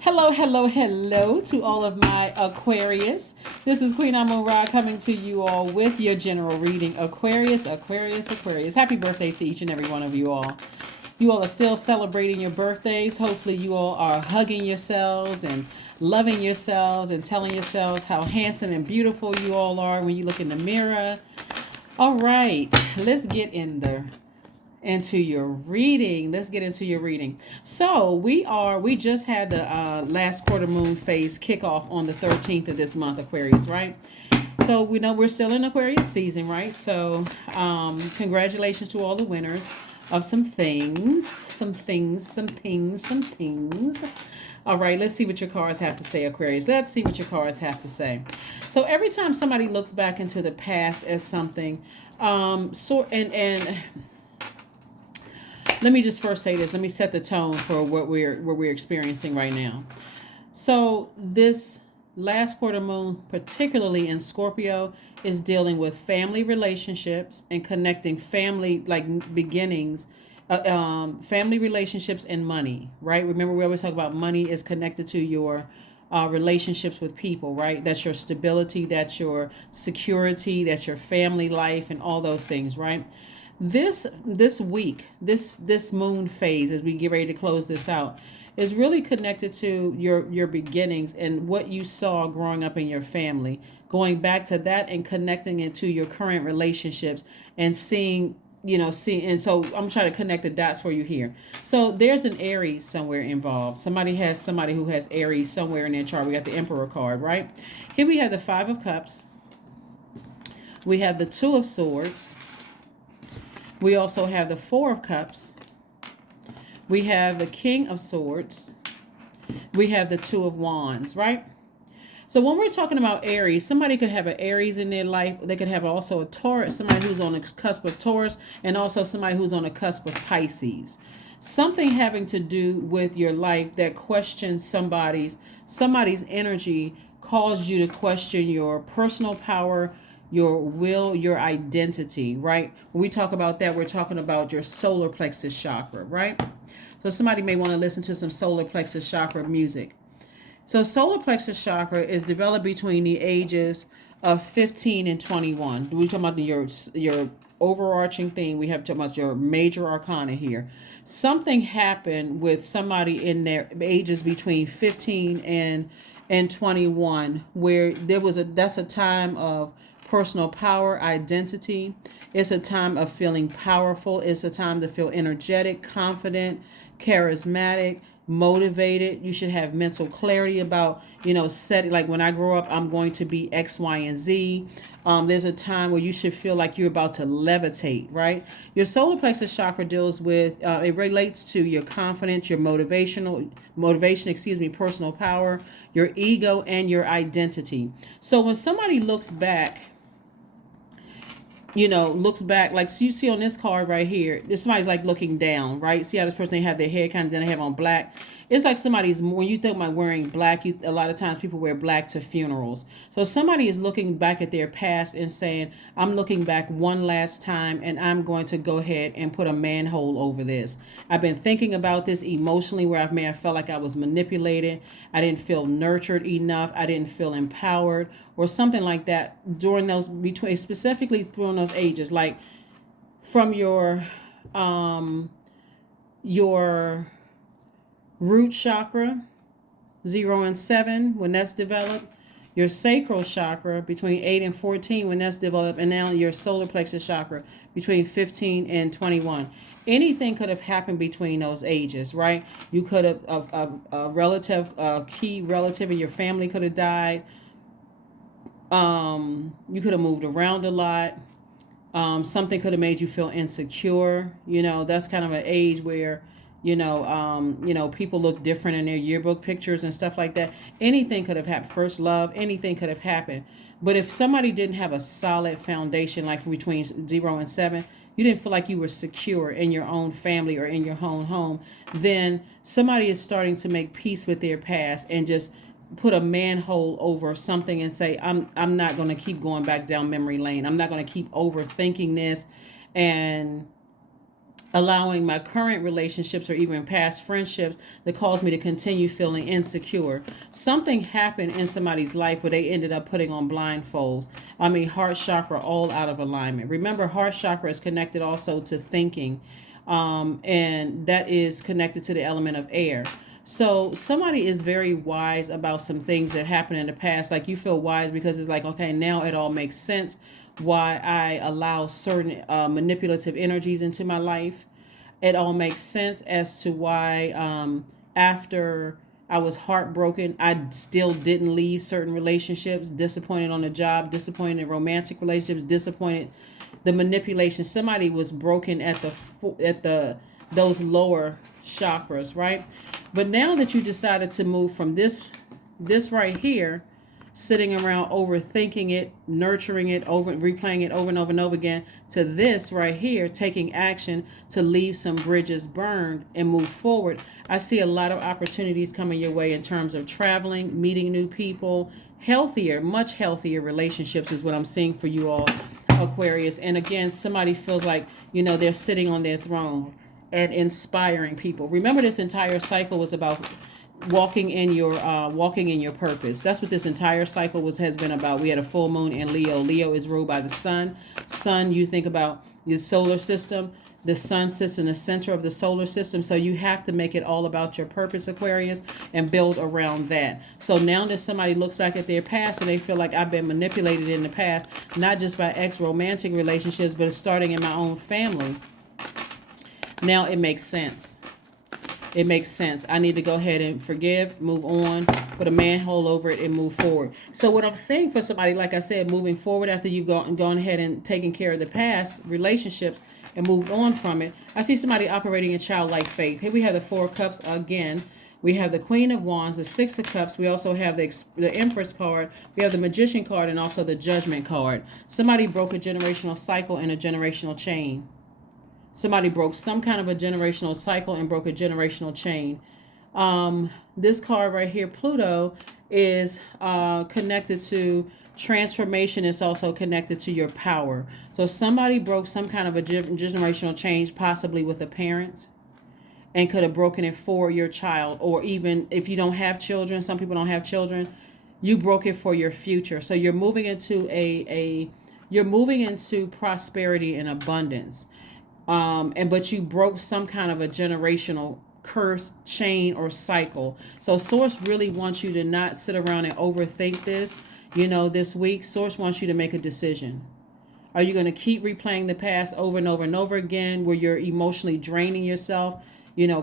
Hello, hello, hello to all of my Aquarius. This is Queen Amun Ra coming to you all with your general reading. Aquarius, Aquarius, Aquarius. Happy birthday to each and every one of you all. You all are still celebrating your birthdays. Hopefully, you all are hugging yourselves and loving yourselves and telling yourselves how handsome and beautiful you all are when you look in the mirror. All right, let's get into your reading. Let's get into your reading. So we just had the last quarter moon phase kick off on the 13th of this month, Aquarius, right? So we know we're still in Aquarius season, right? So congratulations to all the winners of some things. All right, let's see what your cards have to say, Aquarius. Let's see what your cards have to say. So every time somebody looks back into the past as something, and let me just first say this. Let me set the tone for what we're experiencing right now. So this last quarter moon, particularly in Scorpio, is dealing with family relationships and connecting family like beginnings, family relationships and money. Right? Remember, we always talk about money is connected to your relationships with people, right? That's your stability, that's your security, that's your family life, and all those things, right? This week, this moon phase, as we get ready to close this out, is really connected to your beginnings and what you saw growing up in your family, going back to that and connecting it to your current relationships and seeing. And so I'm trying to connect the dots for you here. So there's an Aries somewhere involved. Somebody who has Aries somewhere in their chart. We got the Emperor card, right? Here we have the Five of Cups. We have the Two of Swords. We also have the Four of Cups. We have the King of Swords. We have the Two of Wands, right? So when we're talking about Aries, somebody could have an Aries in their life. They could have also a Taurus, somebody who's on the cusp of Taurus, and also somebody who's on the cusp of Pisces. Something having to do with your life that questions somebody's energy, caused you to question your personal power, your will, your identity, right? When we talk about that, we're talking about your solar plexus chakra, right? So somebody may want to listen to some solar plexus chakra music. So solar plexus chakra is developed between the ages of 15 and 21. We're talking about your overarching thing. We have talking about your major arcana here. Something happened with somebody in their ages between 15 and 21 where that's a time of personal power, identity. It's a time of feeling powerful. It's a time to feel energetic, confident, charismatic, motivated. You should have mental clarity about, setting, like when I grow up, I'm going to be X, Y, and Z. There's a time where you should feel like you're about to levitate, right? Your solar plexus chakra deals with, it relates to your confidence, your motivation, personal power, your ego, and your identity. So when somebody looks back, like, so you see on this card right here, this somebody's like looking down, right? See how this person, they have their hair kind of, then they have on black. It's like when you think about wearing black, a lot of times people wear black to funerals. So somebody is looking back at their past and saying, I'm looking back one last time and I'm going to go ahead and put a manhole over this. I've been thinking about this emotionally where I may have felt like I was manipulated. I didn't feel nurtured enough. I didn't feel empowered or something like that specifically during those ages, like from your root chakra, 0 and 7, when that's developed, your sacral chakra between 8 and 14 when that's developed, and now your solar plexus chakra between 15 and 21. Anything could have happened between those ages, right? You could have a key relative in your family could have died. You could have moved around a lot. Something could have made you feel insecure. That's kind of an age where people look different in their yearbook pictures and stuff like that. Anything could have happened. First love, anything could have happened. But if somebody didn't have a solid foundation, like between 0 and 7, you didn't feel like you were secure in your own family or in your own home, then somebody is starting to make peace with their past and just put a manhole over something and say, I'm not going to keep going back down memory lane. I'm not going to keep overthinking this and allowing my current relationships or even past friendships that cause me to continue feeling insecure. Something happened in somebody's life where they ended up putting on blindfolds. I mean, heart chakra all out of alignment. Remember, heart chakra is connected also to thinking, and that is connected to the element of air. So somebody is very wise about some things that happened in the past. Like, you feel wise because it's like, okay, now it all makes sense why I allow certain manipulative energies into my life. It all makes sense as to why, after I was heartbroken, I still didn't leave certain relationships, disappointed on the job, disappointed in romantic relationships, disappointed the manipulation. Somebody was broken at the those lower chakras, right? But now that you decided to move from this right here, sitting around overthinking it, nurturing it, replaying it over and over and over again, to this right here, taking action to leave some bridges burned and move forward. I see a lot of opportunities coming your way in terms of traveling, meeting new people, healthier, much healthier relationships is what I'm seeing for you all, Aquarius. And again, somebody feels like, they're sitting on their throne and inspiring people. Remember, this entire cycle was about walking in your purpose. That's what this entire cycle has been about. We had a full moon in Leo. Leo is ruled by the sun. You think about your solar system. The sun sits in the center of the solar system, so you have to make it all about your purpose, Aquarius, and build around that. So now that somebody looks back at their past and they feel like, I've been manipulated in the past, not just by ex-romantic relationships, but starting in my own family, now it makes sense. It makes sense. I need to go ahead and forgive, move on, put a manhole over it, and move forward. So what I'm saying for somebody, like I said, moving forward after you've gone ahead and taken care of the past relationships and moved on from it, I see somebody operating in childlike faith. Here we have the Four of Cups again. We have the Queen of Wands, the Six of Cups. We also have the Empress card. We have the Magician card and also the Judgment card. Somebody broke a generational cycle and a generational chain. Somebody broke some kind of a generational cycle and broke a generational chain. This card right here, Pluto, is connected to transformation. It's also connected to your power. So somebody broke some kind of a generational change, possibly with a parent, and could have broken it for your child. Or even if you don't have children, some people don't have children, you broke it for your future. So you're moving into you're moving into prosperity and abundance. But you broke some kind of a generational curse, chain, or cycle. So Source really wants you to not sit around and overthink this. This week, Source wants you to make a decision. Are you going to keep replaying the past over and over and over again, where you're emotionally draining yourself,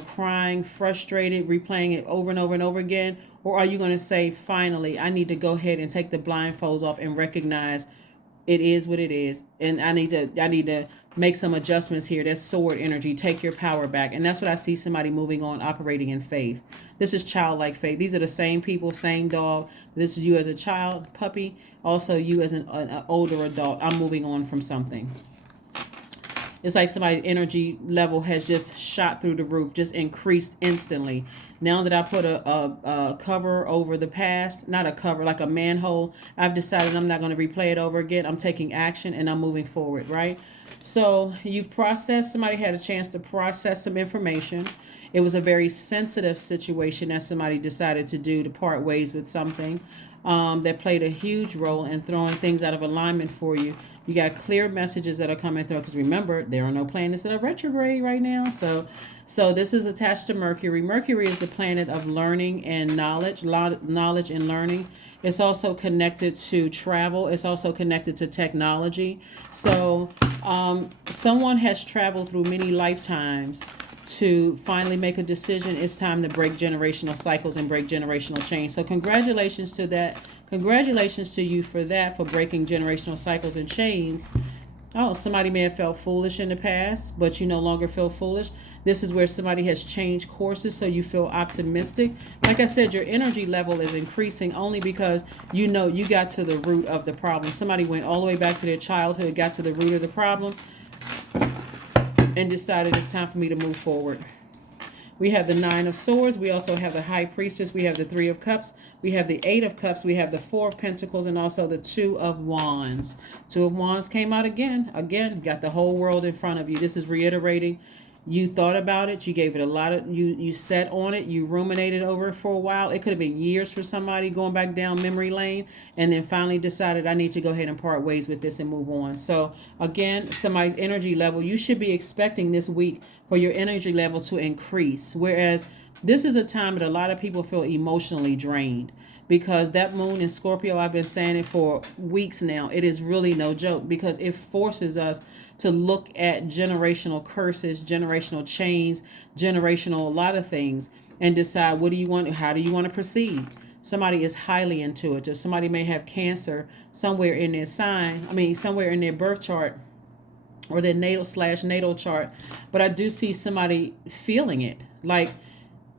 crying, frustrated, replaying it over and over and over again? Or are you going to say, finally, I need to go ahead and take the blindfolds off and recognize it is what it is, and I need to make some adjustments here. That's sword energy. Take your power back. And that's what I see somebody moving on, operating in faith. This is childlike faith. These are the same people, same dog. This is you as a child, puppy. Also you as an older adult. I'm moving on from something. It's like somebody's energy level has just shot through the roof, just increased instantly. Now that I put a cover over the past, not a cover, like a manhole, I've decided I'm not going to replay it over again. I'm taking action and I'm moving forward, right? So you've processed, somebody had a chance to process some information. It was a very sensitive situation that somebody decided to do, to part ways with something that played a huge role in throwing things out of alignment for you. You got clear messages that are coming through, because remember, there are no planets that are retrograde right now. So this is attached to Mercury. Mercury is the planet of learning and knowledge and learning. It's also connected to travel. It's also connected to technology. So someone has traveled through many lifetimes to finally make a decision. It's time to break generational cycles and break generational chains. So congratulations to that. Congratulations to you for that, for breaking generational cycles and chains. Oh, somebody may have felt foolish in the past, but you no longer feel foolish. This is where somebody has changed courses, so you feel optimistic. Like I said, your energy level is increasing only because you got to the root of the problem. Somebody went all the way back to their childhood, got to the root of the problem, and decided it's time for me to move forward. We have the Nine of Swords. We also have the High Priestess. We have the Three of Cups. We have the Eight of Cups. We have the Four of Pentacles, and also the Two of Wands. Two of Wands came out again. Again, got the whole world in front of you. This is reiterating You thought about it, you gave it a lot of, you sat on it, you ruminated over it for a while. It could have been years for somebody going back down memory lane, and then finally decided, I need to go ahead and part ways with this and move on. So again, somebody's energy level, you should be expecting this week for your energy level to increase. Whereas this is a time that a lot of people feel emotionally drained, because that moon in Scorpio, I've been saying it for weeks now, it is really no joke, because it forces us to look at generational curses, generational chains, generational a lot of things, and decide, what do you want, how do you want to proceed. Somebody is highly intuitive. Somebody may have Cancer somewhere in their sign, somewhere in their birth chart or their natal chart, but I do see somebody feeling it. Like,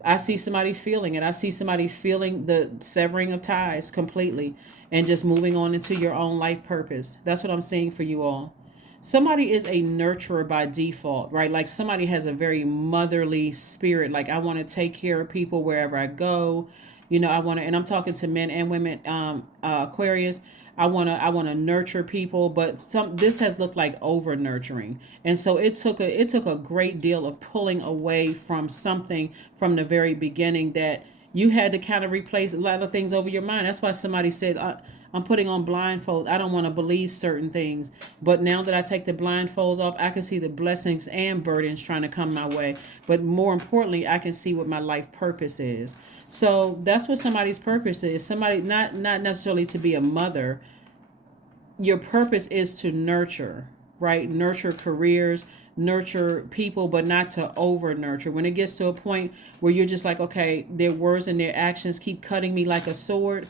I see somebody feeling it. I see somebody feeling the severing of ties completely and just moving on into your own life purpose. That's what I'm seeing for you all. Somebody is a nurturer by default, right? Like, somebody has a very motherly spirit. Like, I want to take care of people wherever I go. I want to, and I'm talking to men and women, Aquarius. I want to nurture people, but this has looked like over nurturing, and so it took a great deal of pulling away from something from the very beginning, that you had to kind of replace a lot of things over your mind. That's why somebody said, I'm putting on blindfolds. I don't want to believe certain things, but now that I take the blindfolds off, I can see the blessings and burdens trying to come my way. But more importantly, I can see what my life purpose is. So that's what somebody's purpose is. Somebody, not necessarily to be a mother. Your purpose is to nurture, right? Nurture careers, nurture people, but not to over nurture. When it gets to a point where you're just like, okay, their words and their actions keep cutting me like a sword,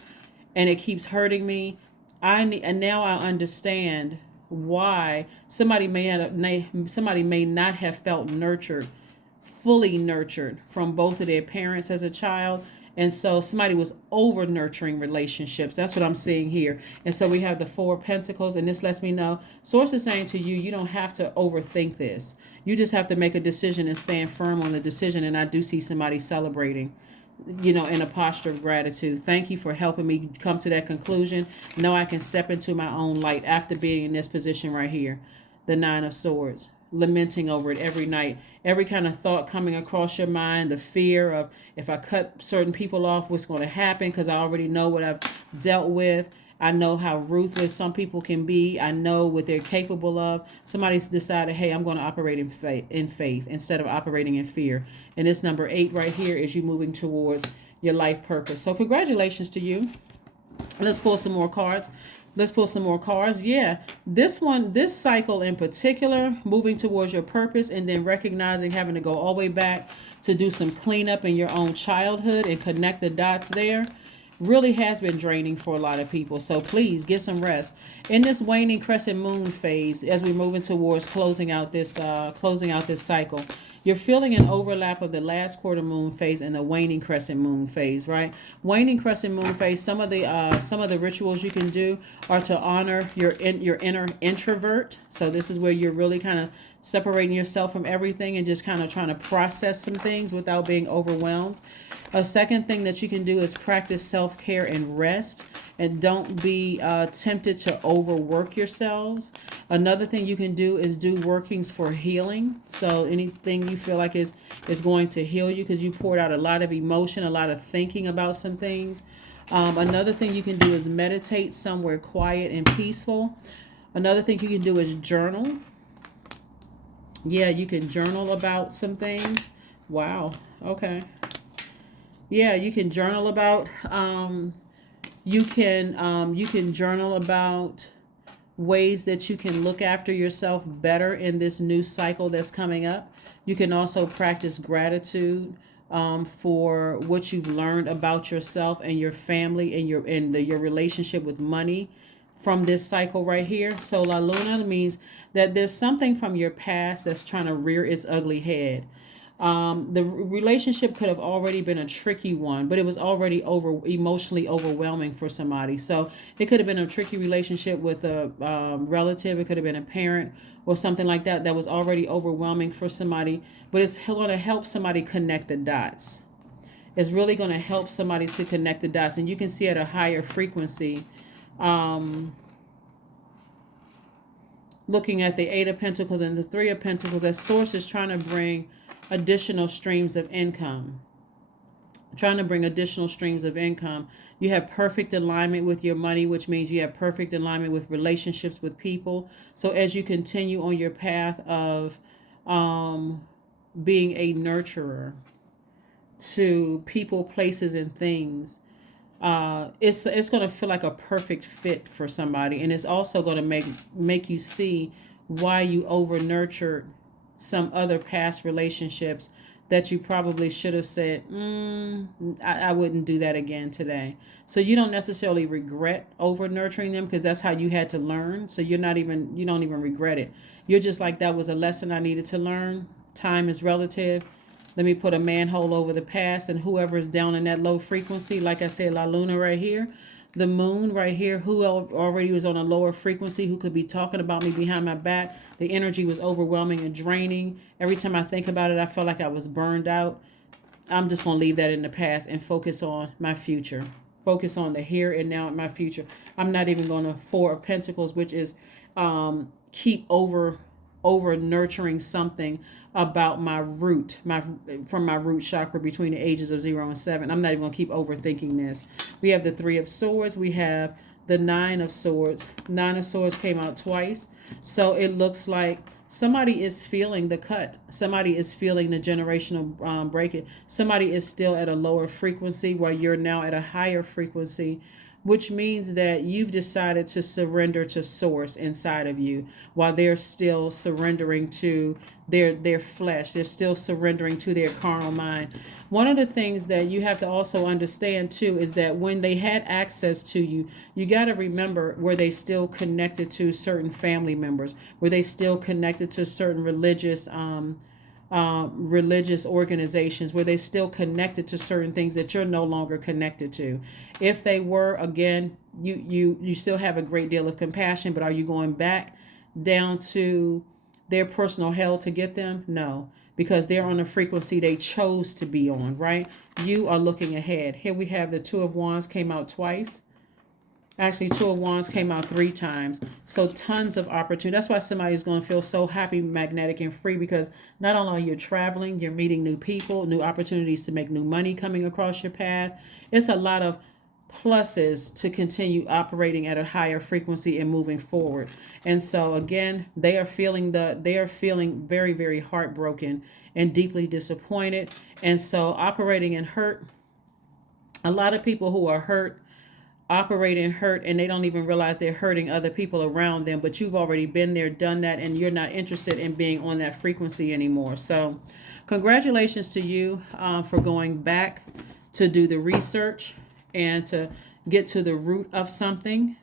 and it keeps hurting me. And now I understand why somebody may not have felt nurtured, fully nurtured from both of their parents as a child. And so somebody was over nurturing relationships. That's what I'm seeing here. And so we have the Four of Pentacles, and this lets me know Source is saying to you, you don't have to overthink this. You just have to make a decision and stand firm on the decision. And I do see somebody celebrating, in a posture of gratitude. Thank you for helping me come to that conclusion. Now I can step into my own light after being in this position right here. The Nine of Swords, lamenting over it every night. Every kind of thought coming across your mind, the fear of, if I cut certain people off, what's going to happen, because I already know what I've dealt with. I know how ruthless some people can be. I know what they're capable of. Somebody's decided, hey, I'm going to operate in faith instead of operating in fear. And this number 8 right here is you moving towards your life purpose. So congratulations to you. Let's pull some more cards. Yeah, this cycle in particular, moving towards your purpose, and then recognizing having to go all the way back to do some cleanup in your own childhood and connect the dots there, really has been draining for a lot of people. So please get some rest in this waning crescent moon phase as we're moving towards closing out this cycle. You're feeling an overlap of the last quarter moon phase and the waning crescent moon phase, right? Waning crescent moon phase. Some of the rituals you can do are to honor your inner introvert. So this is where you're really kind of separating yourself from everything and just kind of trying to process some things without being overwhelmed. A second thing that you can do is practice self-care and rest, and don't be tempted to overwork yourselves. Another thing you can do is do workings for healing. So anything you feel like is going to heal you, because you poured out a lot of emotion, a lot of thinking about some things. Another thing you can do is meditate somewhere quiet and peaceful. Another thing you can do is journal. Yeah, you can journal about some things. Wow. Okay. Yeah, you can journal about you can journal about ways that you can look after yourself better in this new cycle that's coming up. You can also practice gratitude for what you've learned about yourself and your family and your relationship with money from this cycle right here. So La Luna means that there's something from your past that's trying to rear its ugly head. The relationship could have already been a tricky one, but it was already emotionally overwhelming for somebody. So it could have been a tricky relationship with a relative. It could have been a parent or something like that was already overwhelming for somebody. But it's going to help somebody connect the dots. It's really going to help somebody to connect the dots, and you can see at a higher frequency. looking at the Eight of Pentacles and the Three of Pentacles, that Source is trying to bring additional streams of income. Trying to bring additional streams of income. You have perfect alignment with your money, which means you have perfect alignment with relationships with people. So as you continue on your path of being a nurturer to people, places, and things, it's going to feel like a perfect fit for somebody, and it's also going to make you see why you over nurtured some other past relationships that you probably should have said, I wouldn't do that again today. So you don't necessarily regret over nurturing them, because that's how you had to learn. So you don't even regret it. You're just like, that was a lesson I needed to learn. Time is relative. Let me put a manhole over the past, and whoever is down in that low frequency, like I said, La Luna right here, the moon right here, who already was on a lower frequency, who could be talking about me behind my back. The energy was overwhelming and draining. Every time I think about it, I felt like I was burned out. I'm just going to leave that in the past and focus on my future. Focus on the here and now in my future. I'm not even going to Four of Pentacles, which is keep over nurturing something about my root, from my root chakra between the ages of 0 and 7. I'm not even going to keep overthinking this. We have the Three of Swords. We have the Nine of Swords. Nine of Swords came out twice. So it looks like somebody is feeling the cut. Somebody is feeling the generational break. Somebody is still at a lower frequency while you're now at a higher frequency, which means that you've decided to surrender to Source inside of you while they're still surrendering to their flesh. They're still surrendering to their carnal mind. One of the things that you have to also understand too is that when they had access to you, you got to remember, were they still connected to certain family members? Were they still connected to certain religious organizations? Were they still connected to certain things that you're no longer connected to? If they were, again, you still have a great deal of compassion, but are you going back down to their personal hell to get them? No, because they're on a frequency they chose to be on, right? You are looking ahead. Here we have the Two of Wands came out twice. Actually, Two of Wands came out 3 times. So tons of opportunity. That's why somebody's going to feel so happy, magnetic, and free, because not only are you traveling, you're meeting new people, new opportunities to make new money coming across your path. It's a lot of pluses to continue operating at a higher frequency and moving forward. And so again, they are feeling very, very heartbroken and deeply disappointed. And so operating in hurt, a lot of people who are hurt operate in hurt, and they don't even realize they're hurting other people around them, but you've already been there, done that, and you're not interested in being on that frequency anymore. So congratulations to you for going back to do the research and to get to the root of something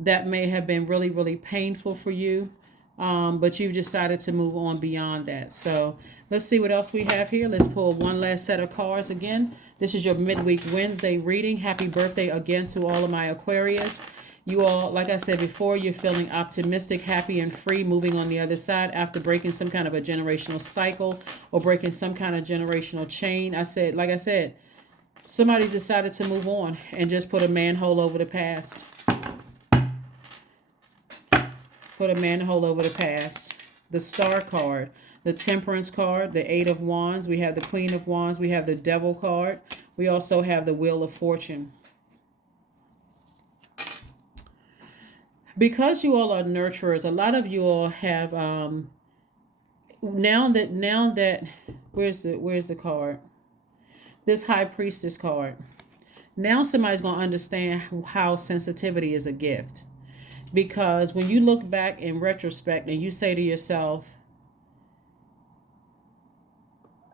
that may have been really, really painful for you, but you've decided to move on beyond that. So let's see what else we have here. Let's pull one last set of cards again. This is your midweek Wednesday reading. Happy birthday again to all of my Aquarius. You all, like I said before, you're feeling optimistic, happy, and free, moving on the other side after breaking some kind of a generational cycle or breaking some kind of generational chain. Like I said, somebody's decided to move on and just put a manhole over the past. Put a manhole over the past. The Star card, the Temperance card, the Eight of Wands. We have the Queen of Wands. We have the Devil card. We also have the Wheel of Fortune. Because you all are nurturers, a lot of you all have now that where's the card? This High Priestess card. Now somebody's going to understand how sensitivity is a gift. Because when you look back in retrospect and you say to yourself,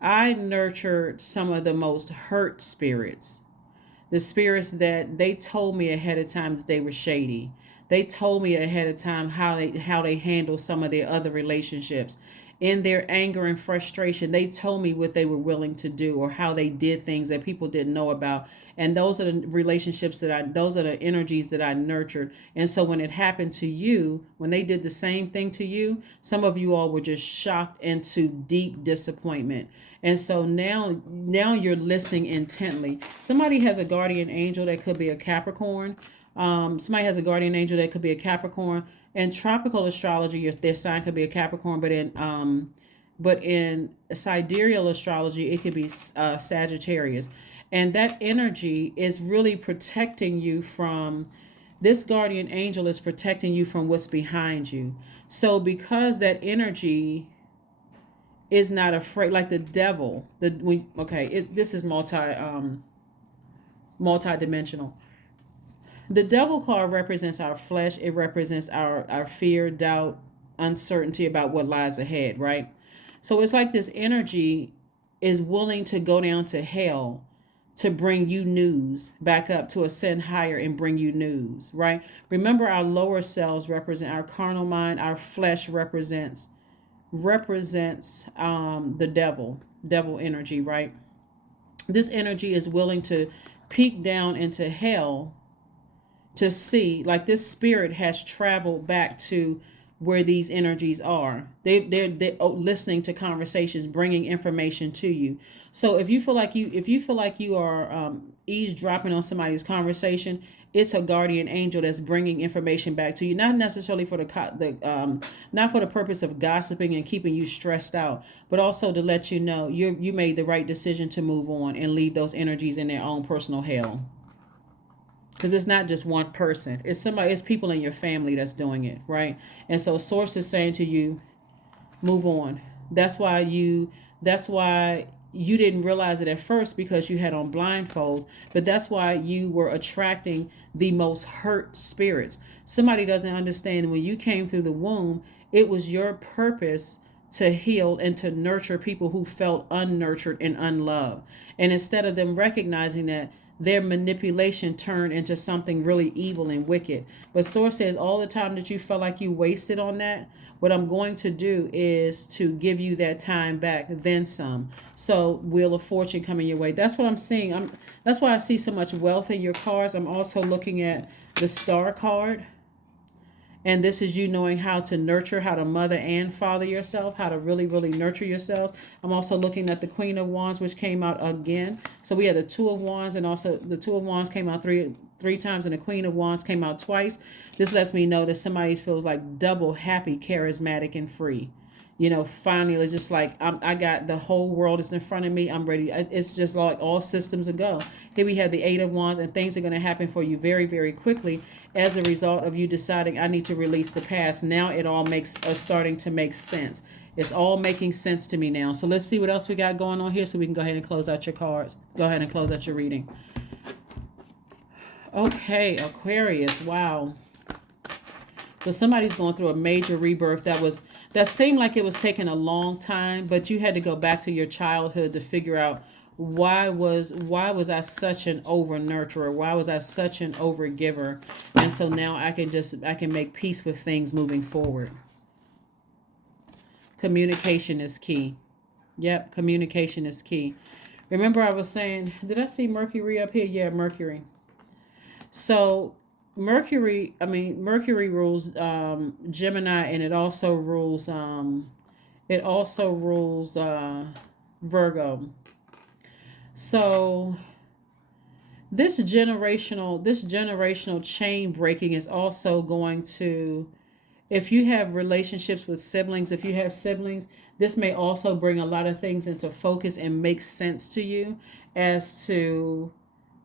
I nurtured some of the most hurt spirits. The spirits that they told me ahead of time that they were shady. They told me ahead of time how they handle some of their other relationships. In their anger and frustration, they told me what they were willing to do or how they did things that people didn't know about. And those are the relationships those are the energies that I nurtured. And so when it happened to you, when they did the same thing to you, some of you all were just shocked into deep disappointment. And so now you're listening intently. Somebody has a guardian angel that could be a Capricorn. Somebody has a guardian angel that could be a Capricorn. In tropical astrology, their sign could be a Capricorn, but in sidereal astrology, it could be Sagittarius, and that energy is really protecting you from. This guardian angel is protecting you from what's behind you. So because that energy is not afraid, like the devil, this is multi-dimensional. The devil card represents our flesh. It represents our fear, doubt, uncertainty about what lies ahead, right? So it's like this energy is willing to go down to hell to bring you news, back up to ascend higher and bring you news, right? Remember, our lower selves represent our carnal mind. Our flesh represents the devil energy, right? This energy is willing to peek down into hell to see, like, this spirit has traveled back to where these energies are. They're listening to conversations, bringing information to you. So if you feel like you are eavesdropping on somebody's conversation, it's a guardian angel that's bringing information back to you, not necessarily for not for the purpose of gossiping and keeping you stressed out, but also to let you know you made the right decision to move on and leave those energies in their own personal hell. Because it's not just one person, it's people in your family that's doing it, right? And so source is saying to you, move on. That's why you didn't realize it at first, because you had on blindfolds, but that's why you were attracting the most hurt spirits. Somebody doesn't understand, when you came through the womb, it was your purpose to heal and to nurture people who felt unnurtured and unloved. And instead of them recognizing that, their manipulation turned into something really evil and wicked. But Source says, all the time that you felt like you wasted on that, what I'm going to do is to give you that time back, then some. So Wheel of Fortune coming your way. That's what I'm seeing. That's why I see so much wealth in your cards. I'm also looking at the Star card. And this is you knowing how to nurture, how to mother and father yourself, how to really, really nurture yourselves. I'm also looking at the Queen of Wands, which came out again. So we had the Two of Wands, and also the Two of Wands came out three times, and the Queen of Wands came out twice. This lets me know that somebody feels like double happy, charismatic, and free. Finally, it's just like I got the whole world is in front of me. I'm ready. It's just like all systems a go. Here we have the Eight of Wands, and things are going to happen for you very, very quickly as a result of you deciding, I need to release the past. Now it all starting to make sense. It's all making sense to me now. So let's see what else we got going on here, so we can go ahead and close out your cards. Go ahead and close out your reading. Okay, Aquarius. Wow. So somebody's going through a major rebirth that seemed like it was taking a long time, but you had to go back to your childhood to figure out why was I such an over nurturer? Why was I such an over giver? And so now I can make peace with things moving forward. Communication is key. Yep, communication is key. Remember I was saying, did I see Mercury up here? Yeah, Mercury. So Mercury rules Gemini, and it also rules Virgo. So this generational chain breaking is also going to, if you have relationships with siblings, this may also bring a lot of things into focus and make sense to you as to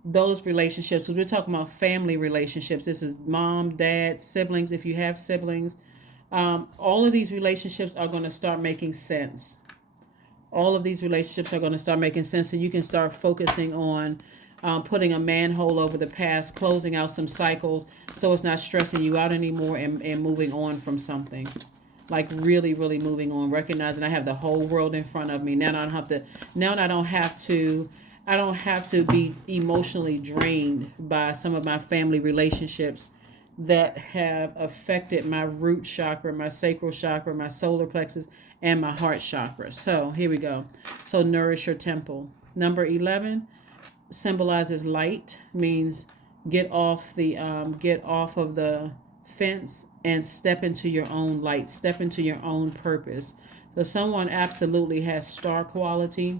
those relationships. We're talking about family relationships. This is mom, dad, siblings. If you have siblings, all of these relationships are going to start making sense. All of these relationships are going to start making sense, so you can start focusing on putting a manhole over the past, closing out some cycles, so it's not stressing you out anymore, and moving on from something. Like really, really moving on, recognizing I have the whole world in front of me. Now I don't have to be emotionally drained by some of my family relationships that have affected my root chakra, my sacral chakra, my solar plexus, and my heart chakra. So here we go. So nourish your temple. Number 11 symbolizes light, means get off of the fence and step into your own light, step into your own purpose. So someone absolutely has star quality.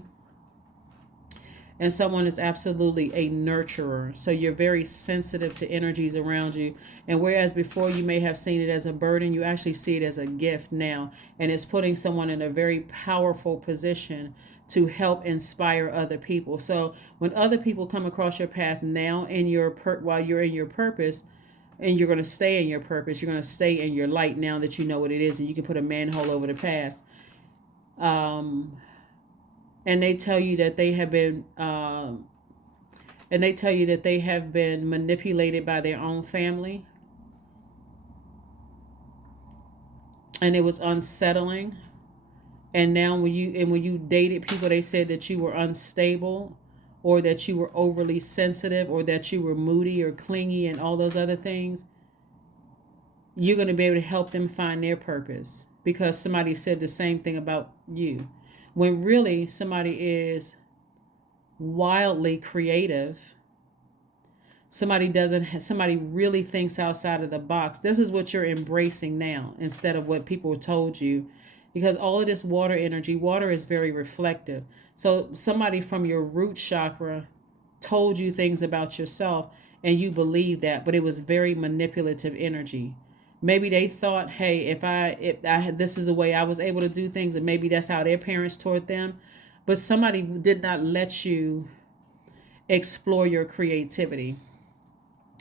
and someone is absolutely a nurturer. So you're very sensitive to energies around you. And whereas before you may have seen it as a burden, you actually see it as a gift now. And it's putting someone in a very powerful position to help inspire other people. So when other people come across your path now in your while you're in your purpose, and you're going to stay in your purpose, you're going to stay in your light now that you know what it is, and you can put a manhole over the past. And they tell you that they have been manipulated by their own family, and it was unsettling. And now when you dated people, they said that you were unstable, or that you were overly sensitive, or that you were moody or clingy and all those other things. You're going to be able to help them find their purpose because somebody said the same thing about you, when really somebody is wildly creative. Somebody really thinks outside of the box. This is what you're embracing now instead of what people told you, because all of this water energy, water is very reflective. So somebody from your root chakra told you things about yourself and you believed that, but it was very manipulative energy. Maybe they thought, hey, if I this is the way I was able to do things, and maybe that's how their parents taught them. But somebody did not let you explore your creativity.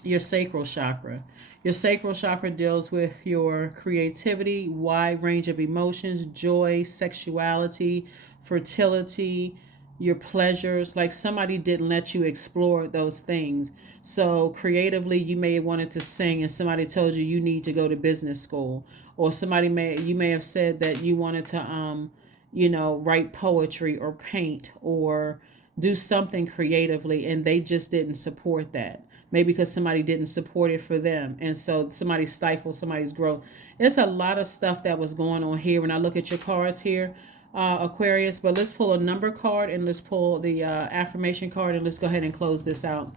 Your sacral chakra. Your sacral chakra deals with your creativity, wide range of emotions, joy, sexuality, fertility, your pleasures. Like somebody didn't let you explore those things. So creatively, you may have wanted to sing and somebody told you you need to go to business school. Or you may have said that you wanted to write poetry or paint or do something creatively, and they just didn't support that. Maybe because somebody didn't support it for them. And so somebody stifled somebody's growth. It's a lot of stuff that was going on here when I look at your cards here, Aquarius. But let's pull a number card and let's pull the affirmation card, and let's go ahead and close this out.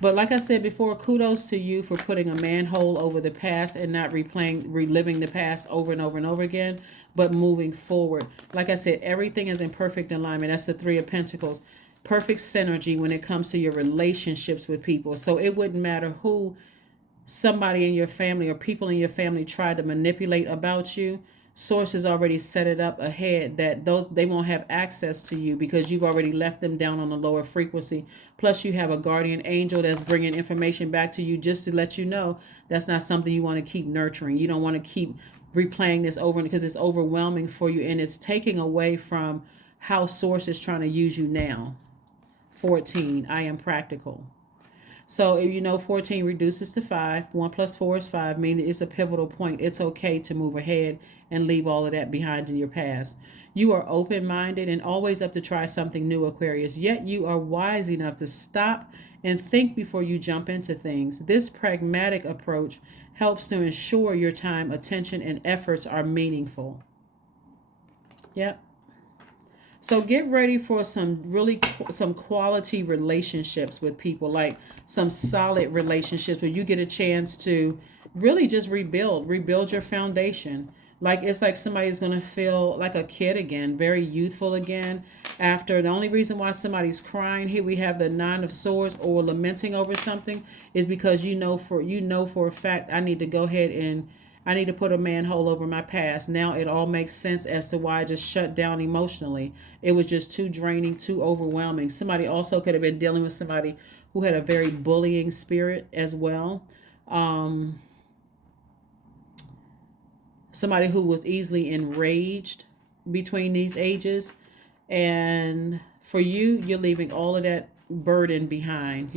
But like I said before, kudos to you for putting a manhole over the past and not reliving the past over and over and over again, but moving forward. Like I said, everything is in perfect alignment. That's the Three of Pentacles. Perfect synergy when it comes to your relationships with people. So it wouldn't matter who somebody in your family or people in your family tried to manipulate about you. Source has already set it up ahead that they won't have access to you because you've already left them down on a lower frequency. Plus you have a guardian angel that's bringing information back to you just to let you know that's not something you want to keep nurturing. You don't want to keep replaying this over because it's overwhelming for you, and it's taking away from how Source is trying to use you now. 14, I am practical. So if you know 14 reduces to 5, 1 plus 4 is 5, meaning it's a pivotal point. It's okay to move ahead and leave all of that behind in your past. You are open-minded and always up to try something new, Aquarius, yet you are wise enough to stop and think before you jump into things. This pragmatic approach helps to ensure your time, attention, and efforts are meaningful. Yep. So get ready for some quality relationships with people, like some solid relationships where you get a chance to really just rebuild your foundation. Like it's like somebody's going to feel like a kid again, very youthful again. After the only reason why somebody's crying here, we have the 9 of Swords or lamenting over something is because you know for a fact I need to go ahead and I need to put a manhole over my past. Now it all makes sense as to why I just shut down emotionally. It was just too draining, too overwhelming. Somebody also could have been dealing with somebody who had a very bullying spirit as well. Somebody who was easily enraged between these ages. And for you, you're leaving all of that burden behind.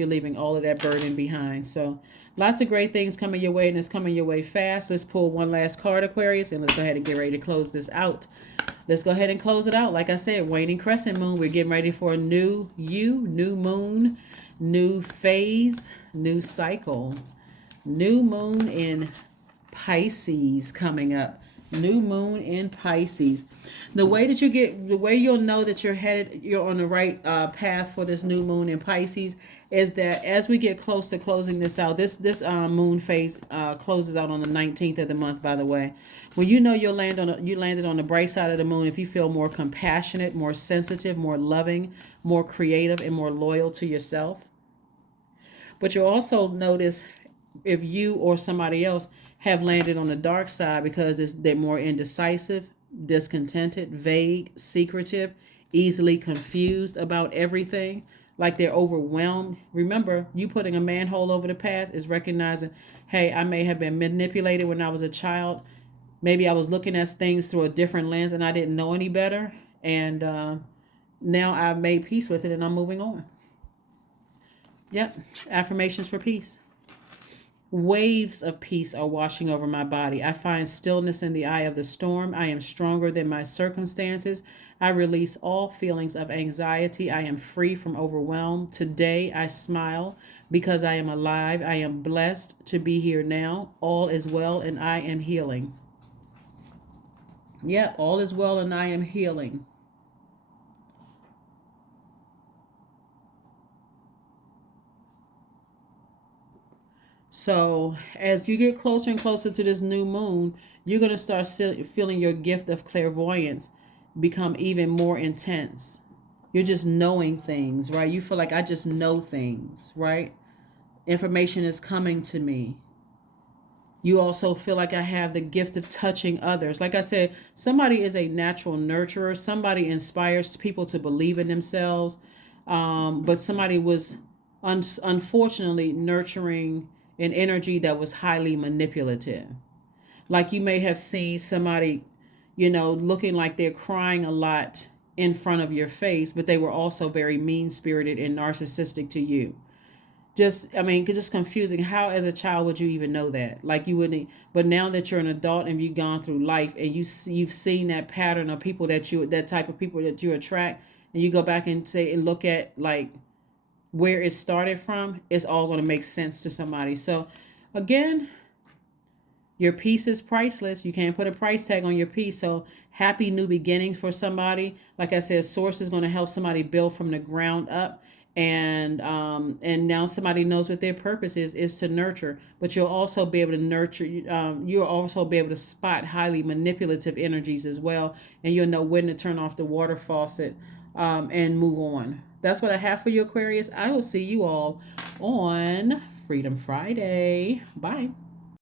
So lots of great things coming your way, and it's coming your way fast. Let's pull one last card, Aquarius, and let's go ahead and get ready to close this out. Let's go ahead and close it out. Like I said, waning crescent moon. We're getting ready for a new moon, new phase, new cycle. New moon in Pisces coming up. New moon in Pisces. The way you'll know that you're on the right path for this new moon in Pisces is that as we get close to closing this out, this moon phase closes out on the 19th of the month, by the way. When you know you landed on the bright side of the moon, if you feel more compassionate, more sensitive, more loving, more creative, and more loyal to yourself. But you'll also notice if you or somebody else have landed on the dark side because they're more indecisive, discontented, vague, secretive, easily confused about everything, like they're overwhelmed. Remember, you putting a manhole over the past is recognizing, hey, I may have been manipulated when I was a child. Maybe I was looking at things through a different lens and I didn't know any better. And now I've made peace with it and I'm moving on. Yep. Affirmations for peace. Waves of peace are washing over my body. I find stillness in the eye of the storm. I am stronger than my circumstances. I release all feelings of anxiety. I am free from overwhelm. Today I smile because I am alive. I am blessed to be here now. All is well and I am healing. Yeah, all is well and I am healing. So as you get closer and closer to this new moon, you're going to start feeling your gift of clairvoyance become even more intense. You're just knowing things, right? You feel like I just know things, right? Information is coming to me. You also feel like I have the gift of touching others. Like I said, somebody is a natural nurturer. Somebody inspires people to believe in themselves. But somebody was unfortunately nurturing an energy that was highly manipulative. Like you may have seen somebody, looking like they're crying a lot in front of your face, but they were also very mean spirited and narcissistic to you. Just confusing. How as a child would you even know that? Like you wouldn't. But now that you're an adult and you've gone through life and you've seen that pattern of people that type of people that you attract, and you go back and say and look at like where it started from, it's all going to make sense to somebody. So again, your peace is priceless. You can't put a price tag on your peace. So happy new beginnings for somebody. Like I said, source is going to help somebody build from the ground up. And now somebody knows what their purpose is to nurture. But you'll also be able to nurture. You'll also be able to spot highly manipulative energies as well, and you'll know when to turn off the water faucet and move on. That's what I have for you, Aquarius. I will see you all on Freedom Friday. Bye.